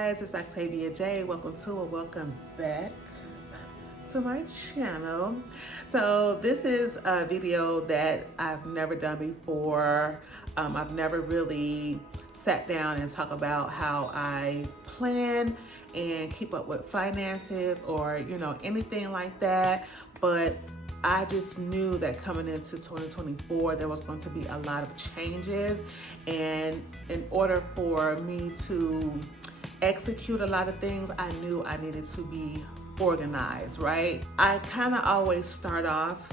guys, it's Octavia J. Welcome to or welcome back to my channel. So this is a video that I've never done before. I've never really sat down and talk about how I plan and keep up with finances or anything like that, but I just knew that coming into 2024 there was going to be a lot of changes, and in order for me to execute a lot of things, I knew I needed to be organized, right? I kind of always start off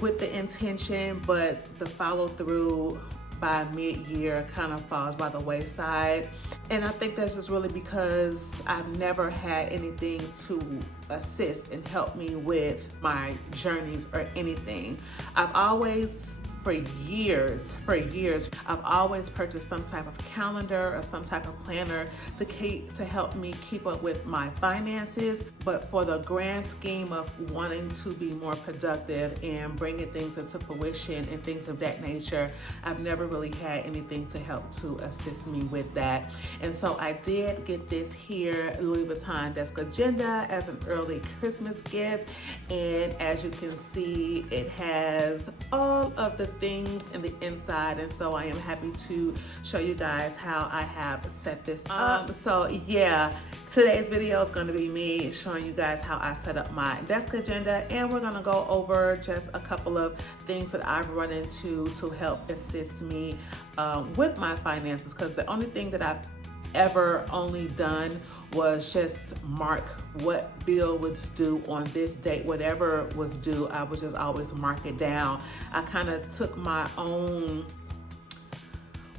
with the intention, but the follow through by mid-year kind of falls by the wayside. And I think that's just really because I've never had anything to assist and help me with my journeys or anything. I've always, for years, I've always purchased some type of calendar or some type of planner to help me keep up with my finances. But for the grand scheme of wanting to be more productive and bringing things into fruition and things of that nature, I've never really had anything to help to assist me with that. And so I did get this here Louis Vuitton Desk Agenda as an early Christmas gift. And as you can see, it has all of the things in the inside, and so I am happy to show you guys how I have set this up. So yeah, today's video is going to be me showing you guys how I set up my desk agenda, and we're going to go over just a couple of things that I've run into to help assist me with my finances, because the only thing that I've ever only done was just mark what bill was due on this date. Whatever was due, I would just always mark it down. I kind of took my own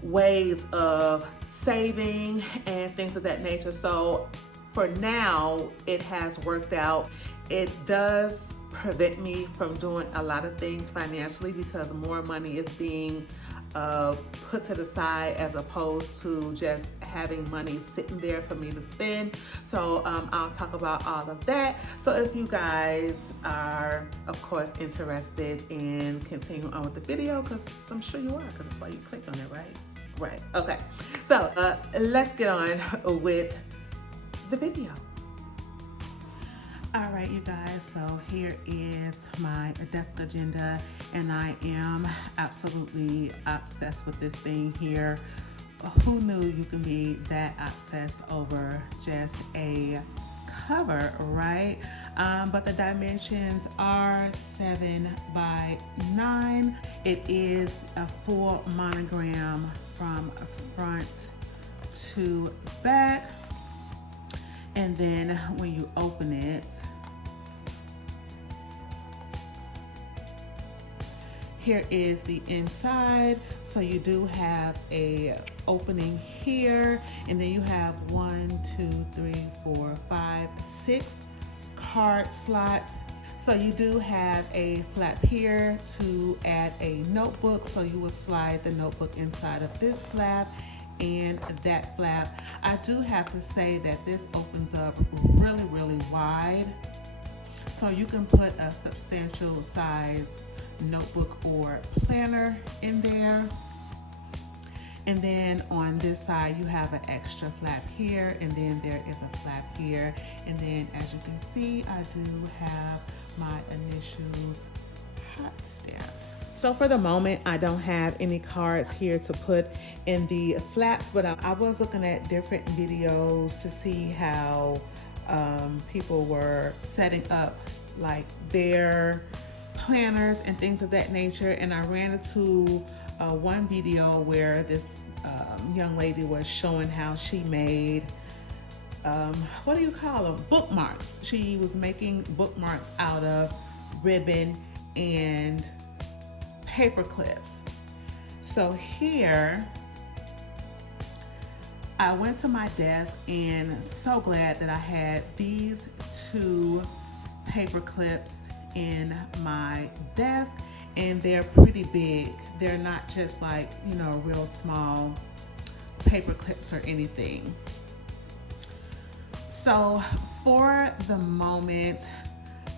ways of saving and things of that nature. So for now, it has worked out. It does prevent me from doing a lot of things financially because more money is being put to the side as opposed to just having money sitting there for me to spend. So I'll talk about all of that. So if you guys are, of course, interested in continuing on with the video, because I'm sure you are, because that's why you clicked on it, right? Right. Okay. So let's get on with the video. All right, you guys, so here is my desk agenda, and I am absolutely obsessed with this thing here. Who knew you can be that obsessed over just a cover, right? But the dimensions are 7 by 9. It is a full monogram from front to back. And then when you open it, here is the inside. So you do have a opening here, and then you have 6 card slots. So you do have a flap here to add a notebook. So you will slide the notebook inside of this flap and that flap. I do have to say that this opens up really, really wide. So you can put a substantial size notebook or planner in there. And then on this side, you have an extra flap here, and then there is a flap here. And then as you can see, I do have my initials hot stamped. So for the moment, I don't have any cards here to put in the flaps, but I was looking at different videos to see how people were setting up like their planners and things of that nature. And I ran into one video where this young lady was showing how she made, what do you call them? Bookmarks. She was making bookmarks out of ribbon and paper clips. So here, I went to my desk and so glad that I had these 2 paper clips in my desk, and they're pretty big. They're not just like, real small paper clips or anything. So for the moment,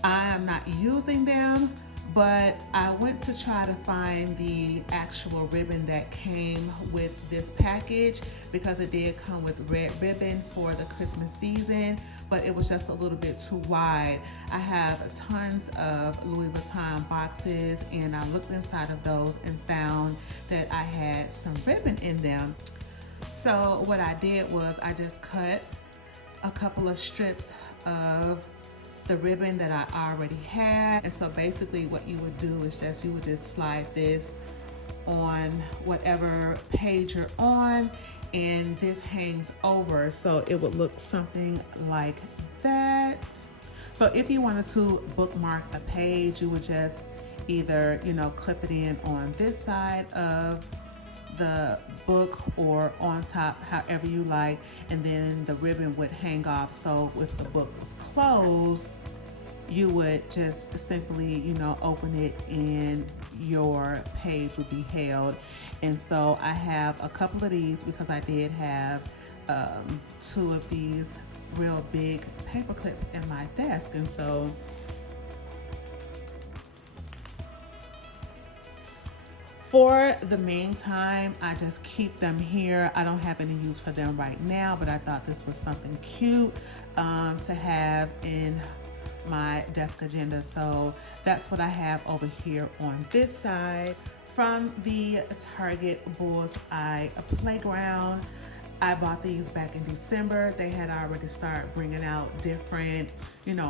I am not using them, But I went to try to find the actual ribbon that came with this package, because it did come with red ribbon for the Christmas season, but it was just a little bit too wide. I have tons of Louis Vuitton boxes, and I looked inside of those and found that I had some ribbon in them. So what I did was I just cut a couple of strips of the ribbon that I already had. And so basically what you would do is you would just slide this on whatever page you're on, and this hangs over, so it would look something like that. So if you wanted to bookmark a page, you would just either, clip it in on this side of the book or on top, however you like, and then the ribbon would hang off. So if the book was closed, you would just simply, open it and your page would be held. And so I have a couple of these because I did have 2 of these real big paper clips in my desk. And so for the meantime, I just keep them here. I don't have any use for them right now, but I thought this was something cute to have in my desk agenda. So that's what I have over here on this side. From the Target Bullseye Playground, I bought these back in December. They had already started bringing out different,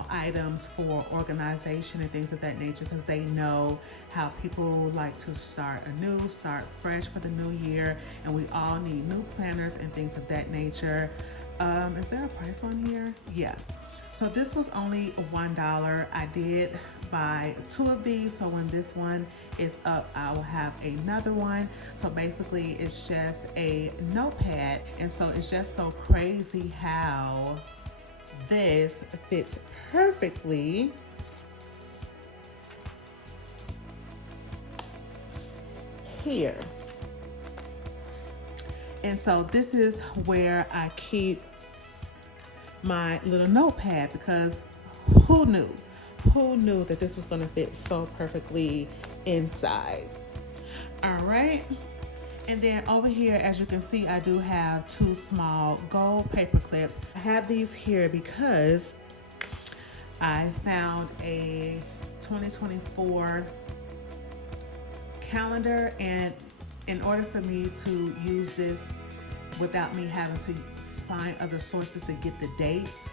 items for organization and things of that nature, because they know how people like to start fresh for the new year, and we all need new planners and things of that nature. Is there a price on here? Yeah. So this was only $1. I did buy 2 of these, so when this one is up, I will have another one. So basically it's just a notepad, and so it's just so crazy how this fits perfectly here. And so this is where I keep my little notepad, because who knew that this was going to fit so perfectly inside. All right, and then over here, as you can see, I do have 2 small gold paper clips. I have these here because I found a 2024 calendar, and in order for me to use this without me having to find other sources to get the dates,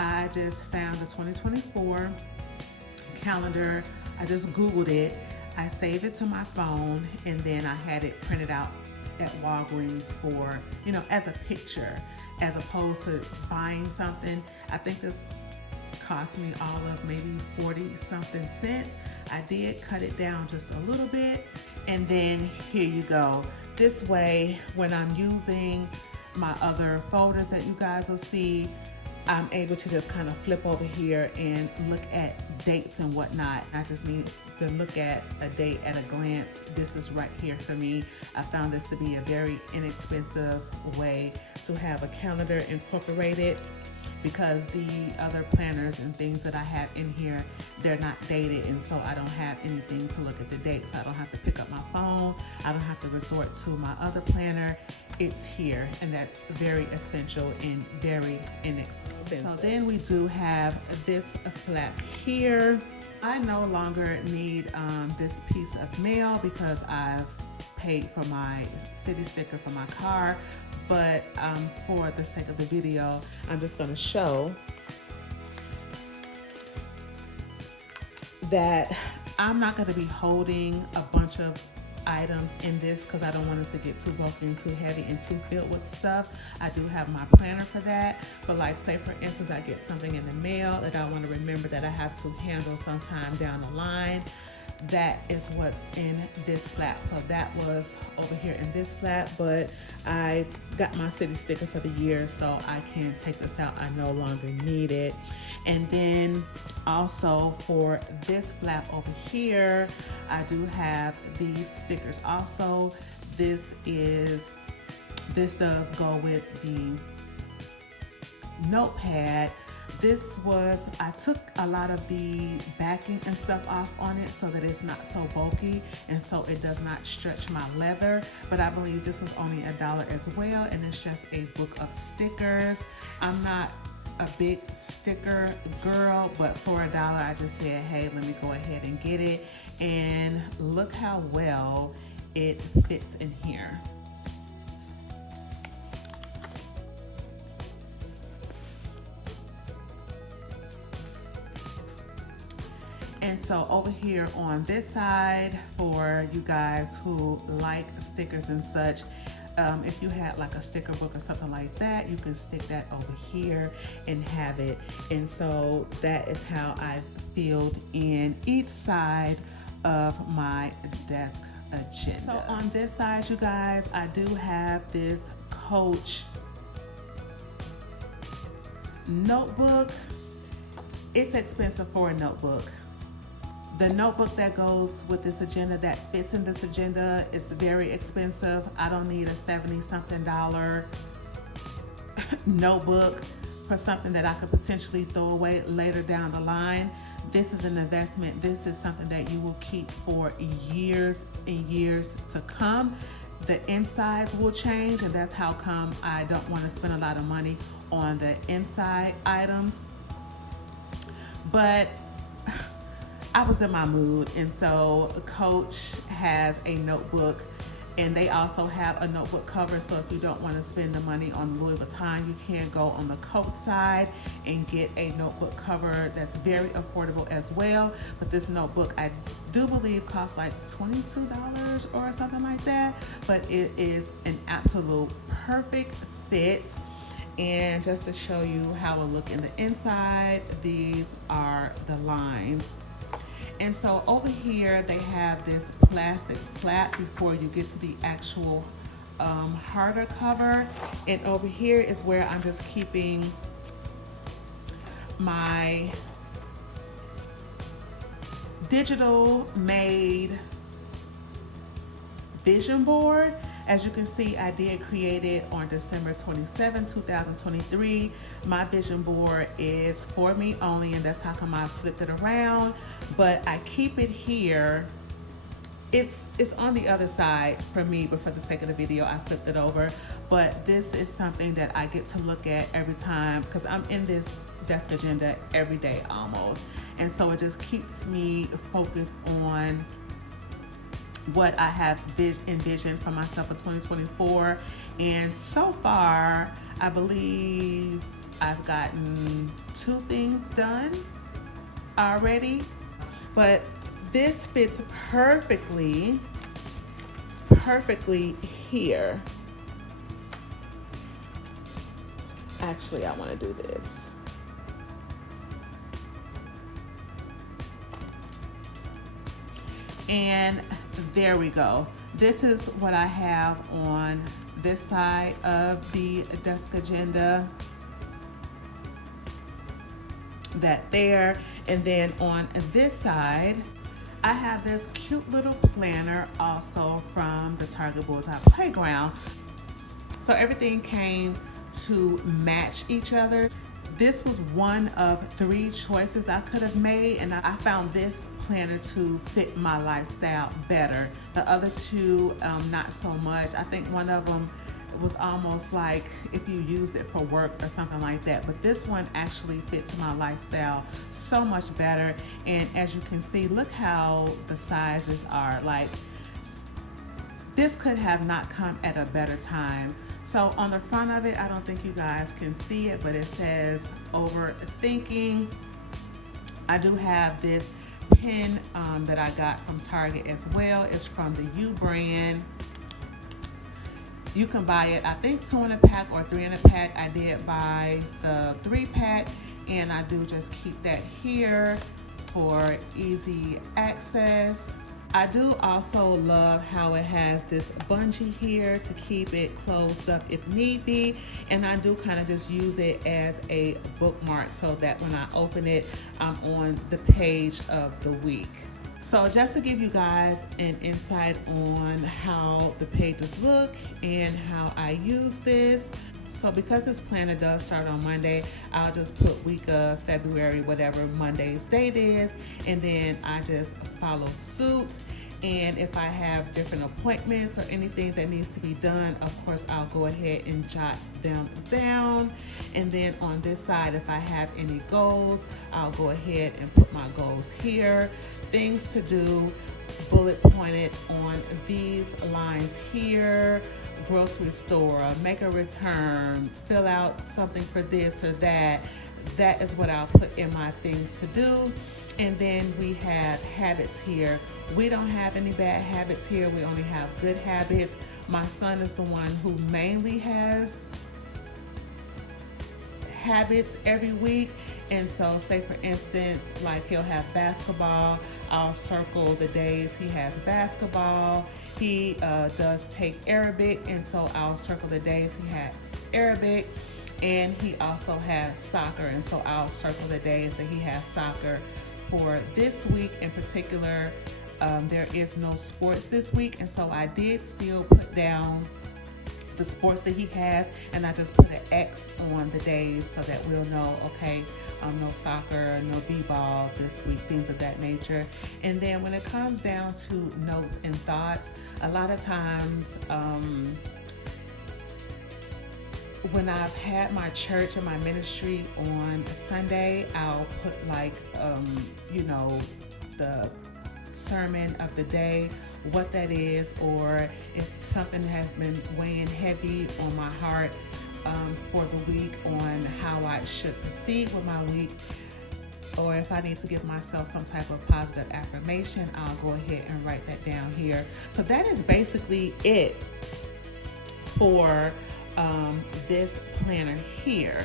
I just found the 2024 calendar. I just Googled it, I saved it to my phone, and then I had it printed out at Walgreens for, as a picture, as opposed to buying something. I think this cost me all of maybe 40 something cents. I did cut it down just a little bit, and then here you go. This way, when I'm using my other folders that you guys will see, I'm able to just kind of flip over here and look at dates and whatnot. I just need to look at a date at a glance. This is right here for me. I found this to be a very inexpensive way to have a calendar incorporated, because the other planners and things that I have in here, they're not dated, and so I don't have anything to look at the dates. I don't have to pick up my phone. I don't have to resort to my other planner. It's here, and that's very essential and very inexpensive. So then we do have this flap here. I no longer need this piece of mail because I've paid for my city sticker for my car, but for the sake of the video, I'm just going to show that I'm not going to be holding a bunch of items in this because I don't want it to get too bulky and too heavy and too filled with stuff. I do have my planner for that, but like say for instance I get something in the mail that I want to remember that I have to handle sometime down the line. That is what's in this flap. So that was over here in this flap, but I got my city sticker for the year, so I can take this out. I no longer need it. And then also for this flap over here, I do have these stickers also. This does go with the notepad, I took a lot of the backing and stuff off on it so that it's not so bulky and so it does not stretch my leather. But I believe this was only $1 as well, and it's just a book of stickers. I'm not a big sticker girl, but for $1 I just said, hey, let me go ahead and get it. And look how well it fits in here. And so over here on this side, for you guys who like stickers and such, if you had like a sticker book or something like that, you can stick that over here and have it. And so that is how I filled in each side of my desk agenda. So on this side, you guys, I do have this Coach notebook. It's expensive for a notebook. The notebook that goes with this agenda, that fits in this agenda, is very expensive. I don't need a $70-something notebook for something that I could potentially throw away later down the line. This is an investment. This is something that you will keep for years and years to come. The insides will change, and that's how come I don't want to spend a lot of money on the inside items. But I was in my mood, and so Coach has a notebook, and they also have a notebook cover. So if you don't want to spend the money on Louis Vuitton, you can go on the Coach side and get a notebook cover that's very affordable as well. But this notebook, I do believe, costs like $22 or something like that. But it is an absolute perfect fit. And just to show you how it looks in the inside, these are the lines. And so over here they have this plastic flap before you get to the actual harder cover. And over here is where I'm just keeping my digital made vision board. As you can see, I did create it on December 27, 2023. My vision board is for me only, and that's how come I flipped it around. But I keep it here. It's on the other side for me, but for the sake of the video, I flipped it over. But this is something that I get to look at every time, because I'm in this desk agenda every day almost. And so it just keeps me focused on what I have envisioned for myself for 2024. And so far, I believe I've gotten 2 things done already. But this fits perfectly here. Actually, I want to do this. And there we go. This is what I have on this side of the desk agenda. That there. And then on this side, I have this cute little planner also from the Target Bullseye Playground. So everything came to match each other. This was one of 3 choices I could have made, and I found this planner to fit my lifestyle better. The other 2, not so much. I think one of them was almost like if you used it for work or something like that. But this one actually fits my lifestyle so much better. And as you can see, look how the sizes are. Like, this could have not come at a better time. So on the front of it, I don't think you guys can see it, but it says overthinking. I do have this pen that I got from Target as well. It's from the U brand. You can buy it, I think 2 in a pack or 3 in a pack. I did buy the 3-pack, and I do just keep that here for easy access. I do also love how it has this bungee here to keep it closed up if need be. And I do kind of just use it as a bookmark so that when I open it, I'm on the page of the week. So just to give you guys an insight on how the pages look and how I use this. So because this planner does start on Monday, I'll just put week of February, whatever Monday's date is, and then I just follow suit. And if I have different appointments or anything that needs to be done, of course, I'll go ahead and jot them down. And then on this side, if I have any goals, I'll go ahead and put my goals here. Things to do, bullet pointed on these lines here. Grocery store, make a return, fill out something for this or that. That is what I'll put in my things to do. And then we have habits here. We don't have any bad habits here. We only have good habits. My son is the one who mainly has habits every week. And so say for instance, like he'll have basketball, I'll circle the days he has basketball. He does take Arabic, and so I'll circle the days he has Arabic. And he also has soccer, and so I'll circle the days that he has soccer. For this week in particular, there is no sports this week, and so I did still put down the sports that he has, and I just put an X on the days so that we'll know, okay, no soccer, no b-ball this week, things of that nature. And then when it comes down to notes and thoughts, a lot of times when I've had my church and my ministry on a Sunday, I'll put like, the sermon of the day, what that is, or if something has been weighing heavy on my heart for the week on how I should proceed with my week, or if I need to give myself some type of positive affirmation, I'll go ahead and write that down here. So that is basically it for this planner here.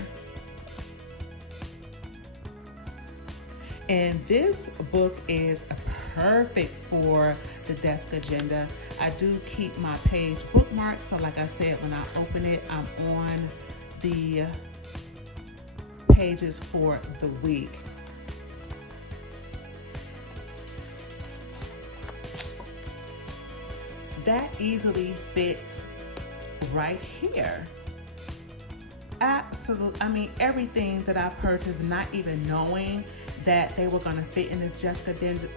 And this book is perfect for the desk agenda. I do keep my page bookmarked, so like I said, when I open it, I'm on the pages for the week. That easily fits right here. Absolutely. I mean, everything that I purchased, not even knowing that they were going to fit in this desk agenda,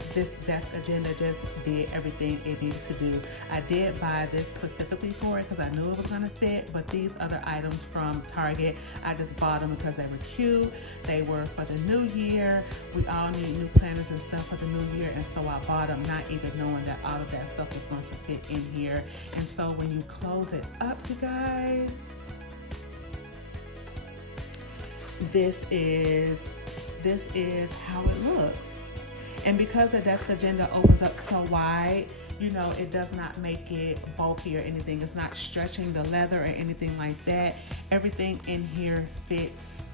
just did everything it needed to do. I did buy this specifically for it because I knew it was going to fit, but these other items from Target, I just bought them because they were cute. They were for the new year. We all need new planners and stuff for the new year, and so I bought them not even knowing that all of that stuff was going to fit in here. And so when you close it up, you guys, this is how it looks. And because the desk agenda opens up so wide, it does not make it bulky or anything. It's not stretching the leather or anything like that. Everything in here fits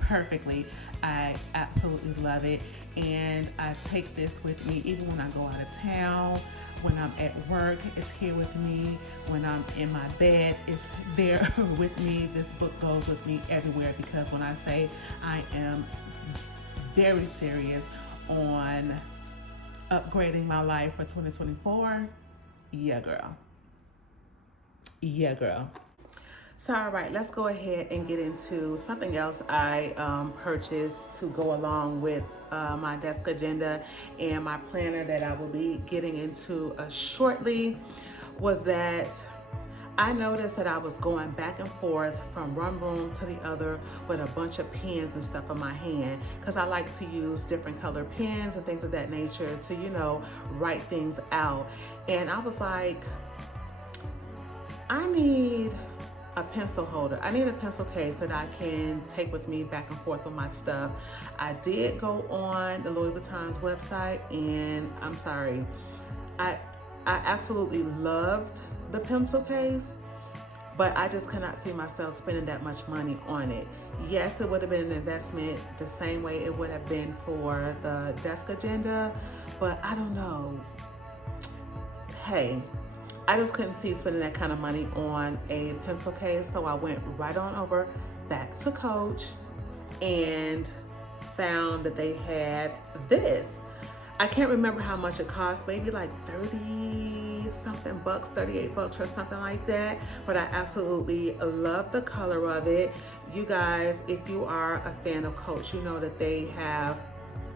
perfectly. I absolutely love it. And I take this with me even when I go out of town. When I'm at work, it's here with me. When I'm in my bed, it's there with me. This book goes with me everywhere because when I say I am very serious on upgrading my life for 2024, yeah, girl. Yeah, girl. So, all right, let's go ahead and get into something else I purchased to go along with my desk agenda and my planner that I will be getting into shortly. Was that I noticed that I was going back and forth from one room to the other with a bunch of pens and stuff in my hand because I like to use different color pens and things of that nature to, write things out. And I was like, I need a pencil holder. I need a pencil case that I can take with me back and forth with my stuff. I did go on the Louis Vuitton's website, and I'm sorry, I absolutely loved the pencil case, but I just could not see myself spending that much money on it. Yes, it would have been an investment the same way it would have been for the desk agenda, but I don't know. Hey, I just couldn't see spending that kind of money on a pencil case, so I went right on over back to Coach and found that they had this. I can't remember how much it cost, maybe like $30 something bucks, 38 bucks or something like that. But I absolutely love the color of it. You guys, if you are a fan of Coach, you know that they have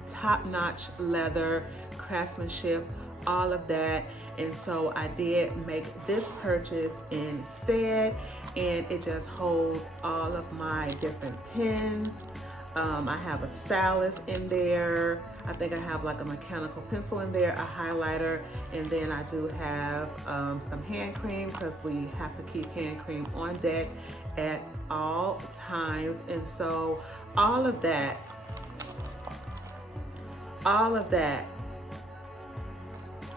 top-notch leather, craftsmanship, all of that. And so I did make this purchase instead, and it just holds all of my different pens. I have a stylus in there. I think I have like a mechanical pencil in there, a highlighter, and then I do have some hand cream, because we have to keep hand cream on deck at all times. And so all of that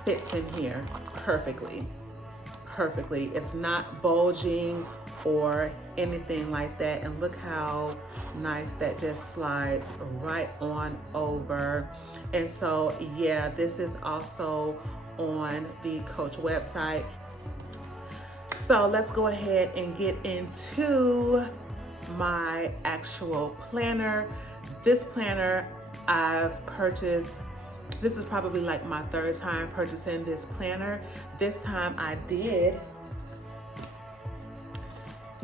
fits in here perfectly. It's not bulging or anything like that. And look how nice that just slides right on over. And so yeah, this is also on the Coach website. So let's go ahead and get into my actual planner. This planner I've purchased, this is probably like my third time purchasing this planner. This time I did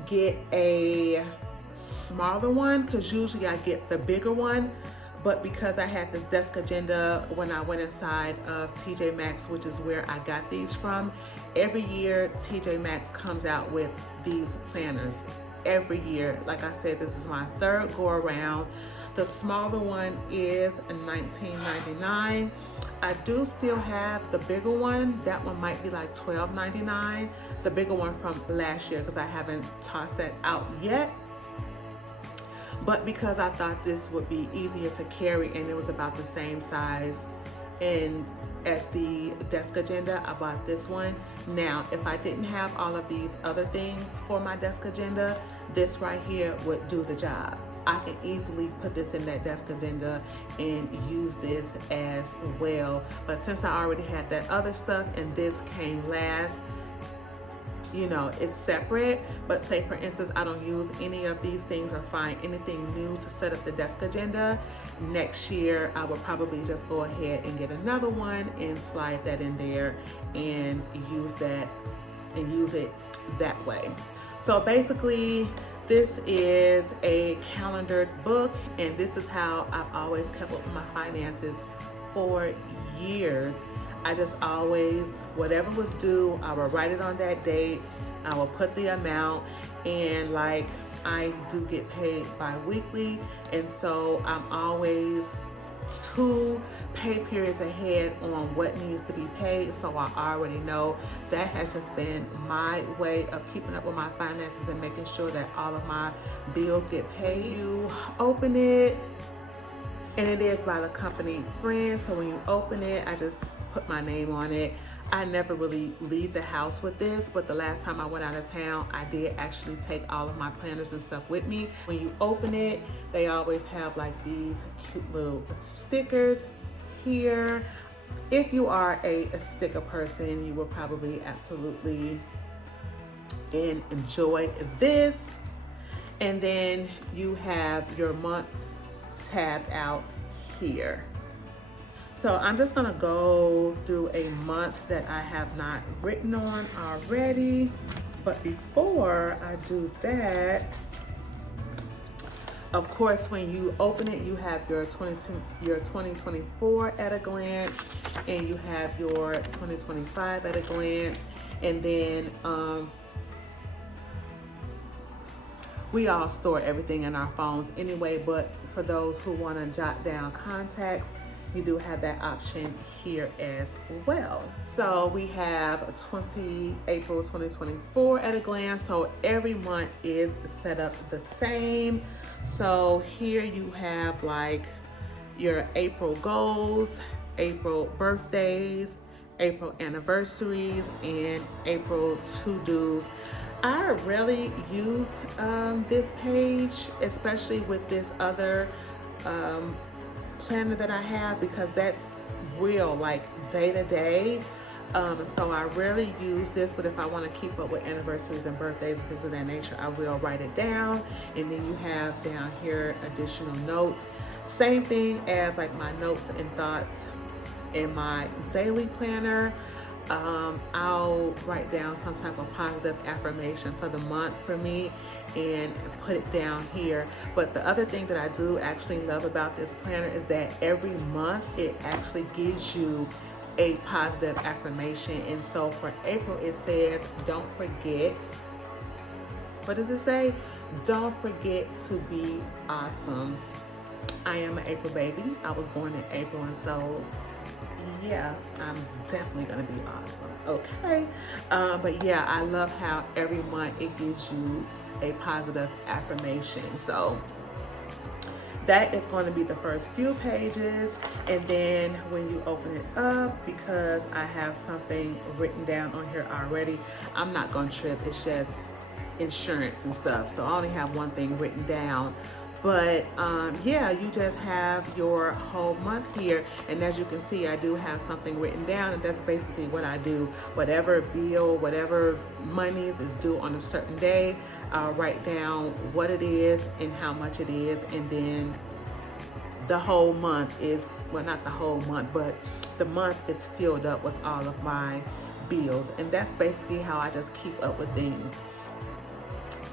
get a smaller one, because usually I get the bigger one, but because I had this desk agenda when I went inside of TJ Maxx, which is where I got these from. Every year TJ Maxx comes out with these planners every year. Like I said, this is my third go around. The smaller one is $19.99. I do still have the bigger one. That one might be like $12.99. The bigger one from last year, because I haven't tossed that out yet. But because I thought this would be easier to carry, and it was about the same size and as the desk agenda, I bought this one. Now, if I didn't have all of these other things for my desk agenda, this right here would do the job. I can easily put this in that desk agenda and use this as well. But since I already had that other stuff and this came last, you know, it's separate. But say for instance, I don't use any of these things or find anything new to set up the desk agenda, next year I will probably just go ahead and get another one and slide that in there and use that and use it that way. So basically, this is a calendared book, and this is how I've always kept up with my finances for years. I just always, whatever was due, I would write it on that date. I will put the amount, and like I do get paid bi-weekly, and so I'm always 2 pay periods ahead on what needs to be paid, so I already know. That has just been my way of keeping up with my finances and making sure that all of my bills get paid. You open it, and it is by the company Friend, so when you open it, I just put my name on it. I never really leave the house with this, but the last time I went out of town, I did actually take all of my planners and stuff with me. When you open it, they always have like these cute little stickers here. If you are a sticker person, you will probably absolutely enjoy this. And then you have your months tabbed out here. So I'm just gonna go through a month that I have not written on already. But before I do that, of course, when you open it, you have your 2024 at a glance, and you have your 2025 at a glance. And then we all store everything in our phones anyway, but for those who wanna jot down contacts, you do have that option here as well. So we have April 2024 at a glance. So every month is set up the same. So here you have like your April goals, April birthdays, April anniversaries, and April to-dos. I rarely use this page, especially with this other planner that I have, because that's real like day to day. So I rarely use this, but if I want to keep up with anniversaries and birthdays and things of that nature, I will write it down. And then you have down here additional notes. Same thing as like my notes and thoughts in my daily planner. I'll write down some type of positive affirmation for the month for me and put it down here. But the other thing that I do actually love about this planner is that every month it actually gives you a positive affirmation. And so for April, it says, don't forget, what does it say? Don't forget to be awesome. I am an April baby. I was born in April, and so yeah, I'm definitely gonna be awesome. Okay, but yeah, I love how every month it gives you a positive affirmation. So that is going to be the first few pages, and then when you open it up, because I have something written down on here already, I'm not gonna trip. It's just insurance and stuff, so I only have one thing written down. But yeah, you just have your whole month here, and as you can see, I do have something written down, and that's basically what I do. Whatever bill, whatever monies is due on a certain day, I'll write down what it is and how much it is, and then the whole month is, well, not the whole month, but the month is filled up with all of my bills, and that's basically how I just keep up with things.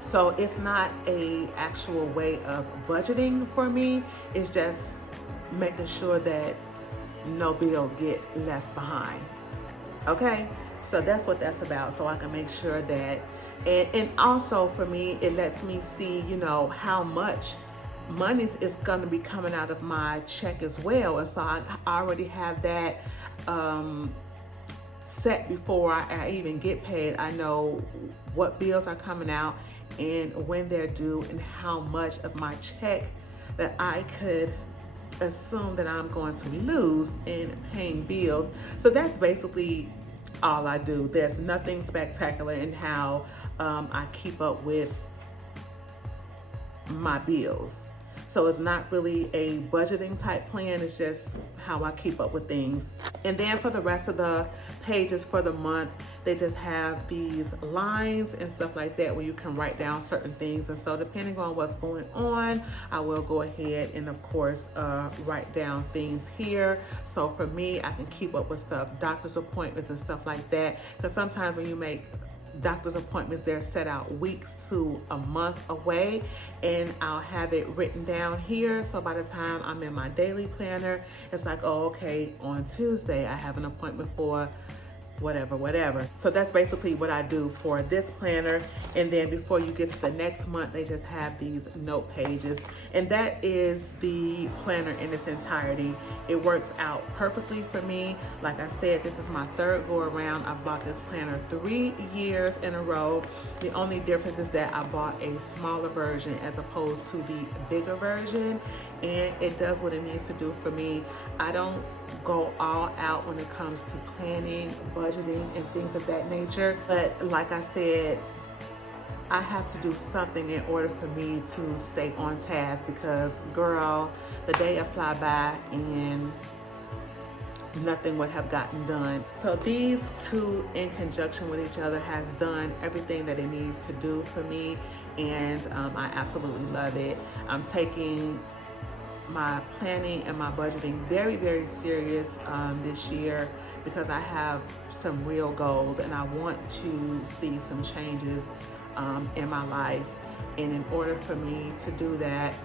So it's not a actual way of budgeting for me. It's just making sure that no bill get left behind. Okay, so that's what that's about. So I can make sure that, and also for me, it lets me see, you know, how much money is going to be coming out of my check as well. And so I already have that set before I even get paid. I know what bills are coming out and when they're due, and how much of my check that I could assume that I'm going to lose in paying bills. So that's basically all I do. There's nothing spectacular in how I keep up with my bills. So it's not really a budgeting type plan, it's just how I keep up with things. And then for the rest of the pages for the month, they just have these lines and stuff like that where you can write down certain things. And so depending on what's going on, I will go ahead and of course write down things here. So for me, I can keep up with stuff, doctor's appointments and stuff like that. Because sometimes when you make doctor's appointments, they're set out weeks to a month away, and I'll have it written down here. So by the time I'm in my daily planner, it's like, oh, okay, on Tuesday I have an appointment for whatever. So that's basically what I do for this planner. And then before you get to the next month, they just have these note pages, and that is the planner in its entirety. It works out perfectly for me. Like I said, this is my third go around. I've bought this planner 3 years in a row. The only difference is that I bought a smaller version as opposed to the bigger version, and it does what it needs to do for me. I don't go all out when it comes to planning, budgeting, and things of that nature. But like I said, I have to do something in order for me to stay on task, because girl, the day will fly by and nothing would have gotten done. So these two in conjunction with each other has done everything that it needs to do for me, and I absolutely love it. I'm taking my planning and my budgeting very, very serious this year, because I have some real goals and I want to see some changes in my life. And in order for me to do that,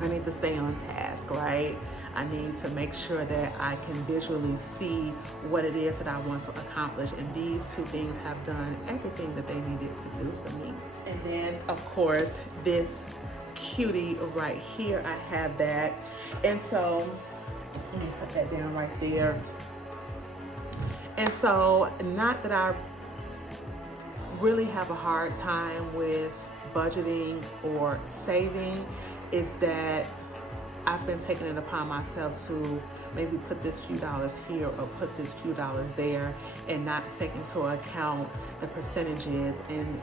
I need to stay on task, right? I need to make sure that I can visually see what it is that I want to accomplish. And these two things have done everything that they needed to do for me. And then of course, this cutie right here, I have that. And so let me put that down right there. And so, not that I really have a hard time with budgeting or saving, is that I've been taking it upon myself to maybe put this few dollars here or put this few dollars there, and not take into account the percentages and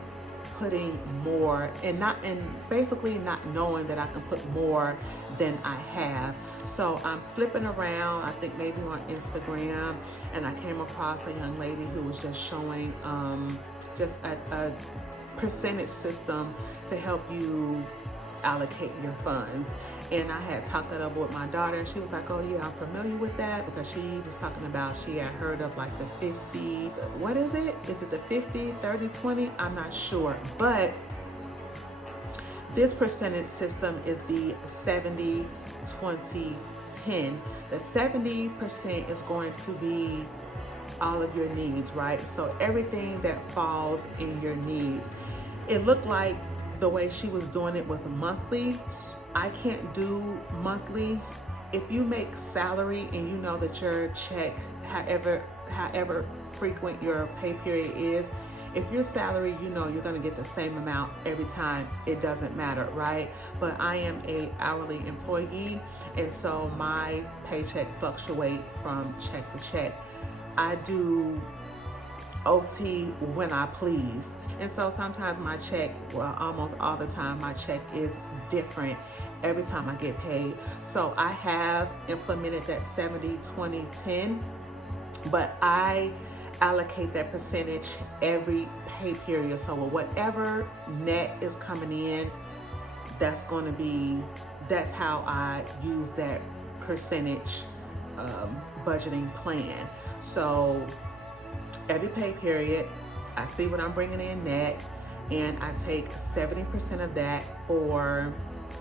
putting more, and basically not knowing that I can put more than I have. So I'm flipping around, I think maybe on Instagram, and I came across a young lady who was just showing just a percentage system to help you allocate your funds. And I had talked that over with my daughter, and she was like, oh yeah, I'm familiar with that, because she was talking about, she had heard of like the 50, what is it? Is it the 50, 30, 20? I'm not sure. But this percentage system is the 70, 20, 10. The 70% is going to be all of your needs, right? So everything that falls in your needs. It looked like the way she was doing it was monthly. I can't do monthly. If you make salary and you know that your check, however frequent your pay period is, if your salary, you know you're gonna get the same amount every time, it doesn't matter, right? But I am a hourly employee, and so my paycheck fluctuate from check to check. I do OT when I please. And so sometimes my check, well, almost all the time, my check is different every time I get paid. So I have implemented that 70, 20, 10, but I allocate that percentage every pay period. So whatever net is coming in, that's how I use that percentage budgeting plan. So every pay period, I see what I'm bringing in net, and I take 70% of that for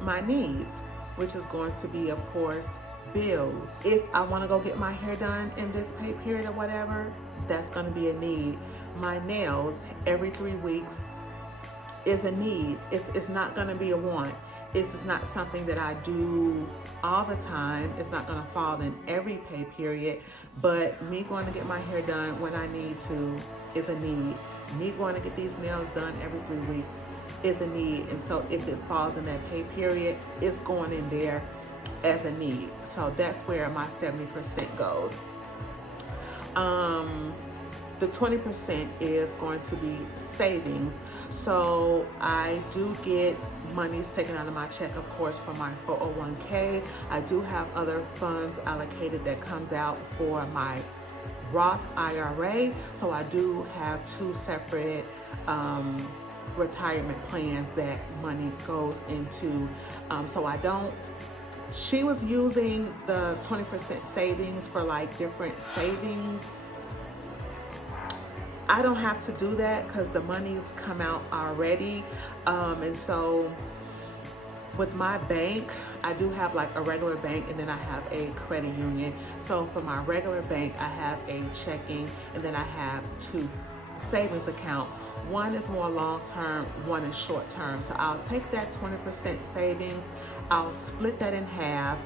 my needs, which is going to be, of course, bills. If I want to go get my hair done in this pay period or whatever, that's going to be a need. My nails every 3 weeks is a need. It's not going to be a want. It's just not something that I do all the time. It's not going to fall in every pay period, but me going to get my hair done when I need to is a need. Me going to get these nails done every 3 weeks is a need. And so if it falls in that pay period, it's going in there as a need. So that's where my 70% goes. The 20% is going to be savings. So I do get monies taken out of my check, of course, for my 401k. I do have other funds allocated that comes out for my Roth IRA. So I do have 2 separate retirement plans that money goes into. She was using the 20% savings for like different savings. I don't have to do that because the money's come out already. And so with my bank, I do have like a regular bank, and then I have a credit union. So for my regular bank, I have a checking, and then I have 2 savings account. One is more long-term, one is short-term. So I'll take that 20% savings, I'll split that in half,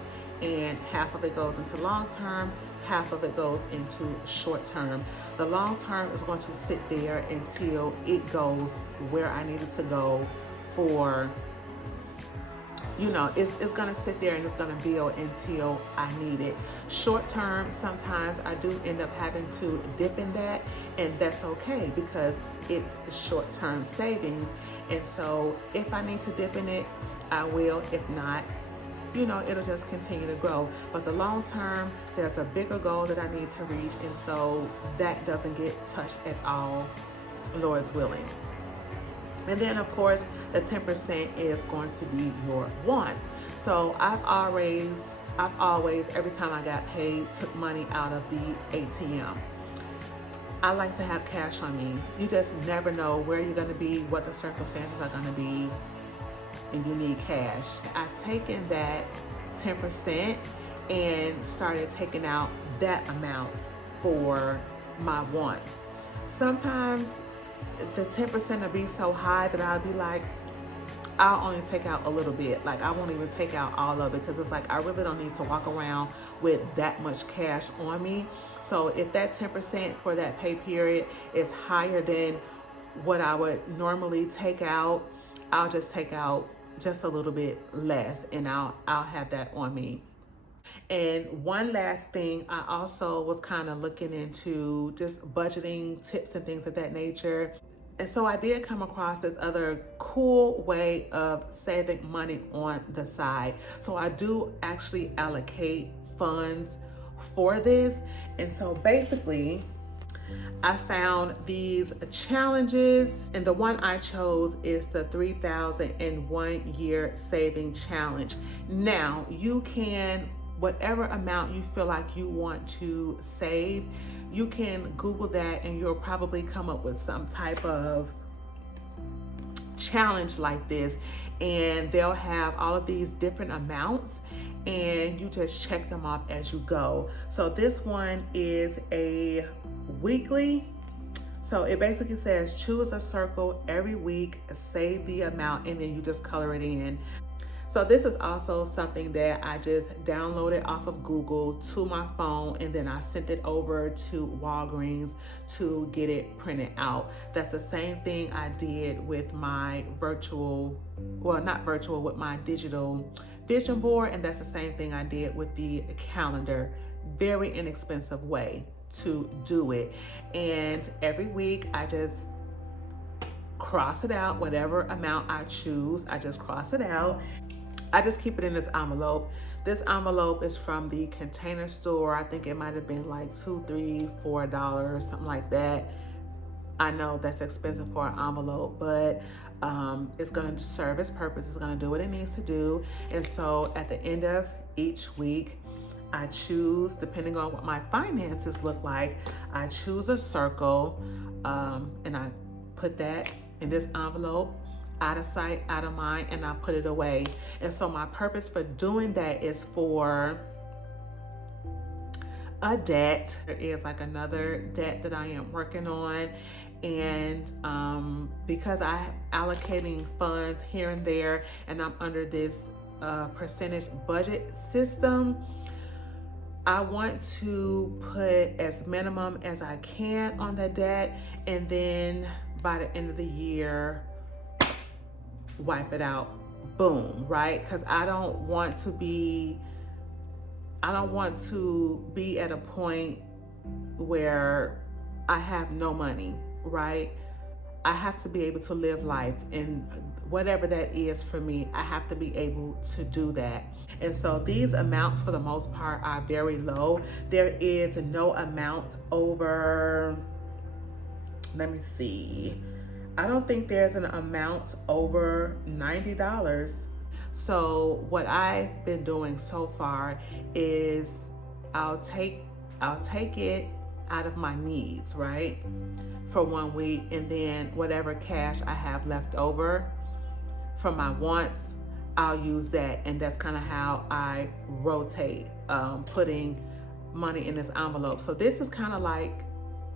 and half of it goes into long-term, half of it goes into short-term. The long-term is going to sit there until it goes where I need it to go for, it's going to sit there and it's going to build until I need it. Short-term, sometimes I do end up having to dip in that, and that's okay because it's short-term savings. And so if I need to dip in it, I will. If not, it'll just continue to grow. But the long term, there's a bigger goal that I need to reach, and so that doesn't get touched at all, Lord's willing. And then of course, the 10% is going to be your wants. So I've always, every time I got paid, took money out of the ATM. I like to have cash on me. You just never know where you're gonna be, what the circumstances are gonna be, and you need cash. I've taken that 10% and started taking out that amount for my wants. Sometimes the 10% will be so high that I'll be like, I'll only take out a little bit. Like I won't even take out all of it because it's like I really don't need to walk around with that much cash on me. So if that 10% for that pay period is higher than what I would normally take out, I'll just take out just a little bit less, and I'll have that on me. And one last thing, I also was kind of looking into just budgeting tips and things of that nature. And so I did come across this other cool way of saving money on the side. So I do actually allocate funds for this. And so basically, I found these challenges, and the one I chose is the 3,001 year saving challenge. Now, you can, whatever amount you feel like you want to save, you can Google that and you'll probably come up with some type of challenge like this, and they'll have all of these different amounts and you just check them off as you go. So this one is a weekly. So it basically says choose a circle every week, save the amount, and then you just color it in. So this is also something that I just downloaded off of Google to my phone, and then I sent it over to Walgreens to get it printed out. That's the same thing I did with my with my digital vision board, and that's the same thing I did with the calendar. Very inexpensive way to do it. And every week I just cross it out, whatever amount I choose, I just cross it out. I just keep it in this envelope. This envelope is from the Container Store. I think it might have been like $2, $3, $4, something like that. I know that's expensive for an envelope, but it's gonna serve its purpose. It's gonna do what it needs to do. And so at the end of each week, I choose, depending on what my finances look like, I choose a circle, and I put that in this envelope, out of sight, out of mind, and I put it away. And so my purpose for doing that is for a debt. There is like another debt that I am working on, and because I'm allocating funds here and there, and I'm under this percentage budget system, I want to put as minimum as I can on the debt, and then by the end of the year, wipe it out. Boom, right? Because I don't want to be at a point where I have no money, right? I have to be able to live life, and whatever that is for me, I have to be able to do that. And so these amounts for the most part are very low. There is no amount over, let me see, I don't think there's an amount over $90. So what I've been doing so far is I'll take it out of my needs, right, for 1 week, and then whatever cash I have left over for my wants, I'll use that. And that's kind of how I rotate, putting money in this envelope. So this is kind of like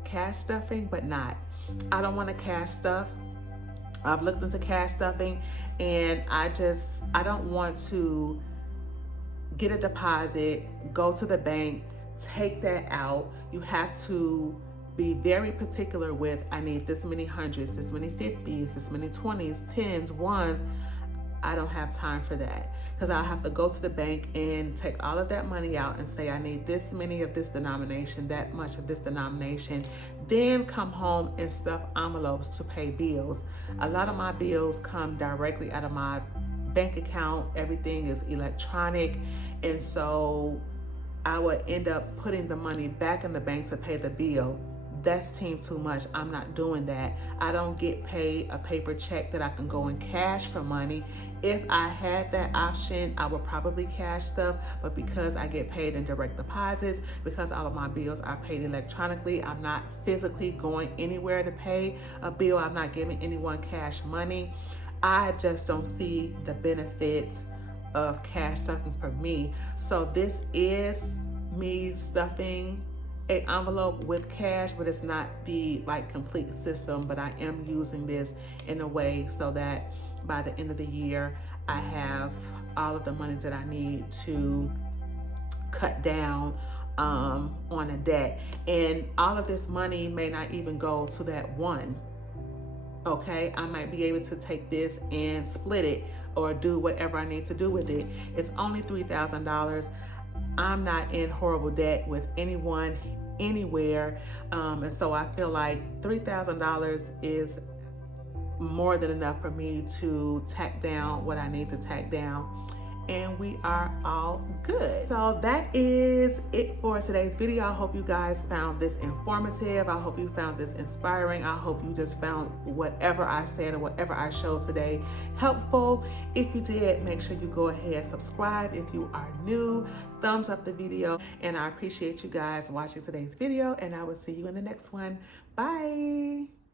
cash stuffing, but not. I don't want to cash stuff. I've looked into cash stuffing, and I don't want to get a deposit, go to the bank, take that out. You have to be very particular with, I need this many hundreds, this many 50s, this many 20s, 10s, 1s. I don't have time for that, because I'll have to go to the bank and take all of that money out and say I need this many of this denomination, that much of this denomination, then come home and stuff envelopes to pay bills. A lot of my bills come directly out of my bank account. Everything is electronic, and so I would end up putting the money back in the bank to pay the bill. That's too much. I'm not doing that. I don't get paid a paper check that I can go and cash for money. If I had that option, I would probably cash stuff, but because I get paid in direct deposits, because all of my bills are paid electronically, I'm not physically going anywhere to pay a bill. I'm not giving anyone cash money. I just don't see the benefits of cash stuffing for me. So this is me stuffing an envelope with cash, but it's not the complete system. But I am using this in a way so that by the end of the year, I have all of the money that I need to cut down on a debt. And all of this money may not even go to that one. Okay, I might be able to take this and split it or do whatever I need to do with it. It's only $3,000. I'm not in horrible debt with anyone, anywhere. And so I feel like $3,000 is more than enough for me to tack down what I need to tack down and we are all good. So that is it for today's video. I hope you guys found this informative. I hope you found this inspiring. I hope you just found whatever I said or whatever I showed today helpful. If you did, make sure you go ahead, subscribe. If you are new, thumbs up the video. And I appreciate you guys watching today's video, and I will see you in the next one. Bye.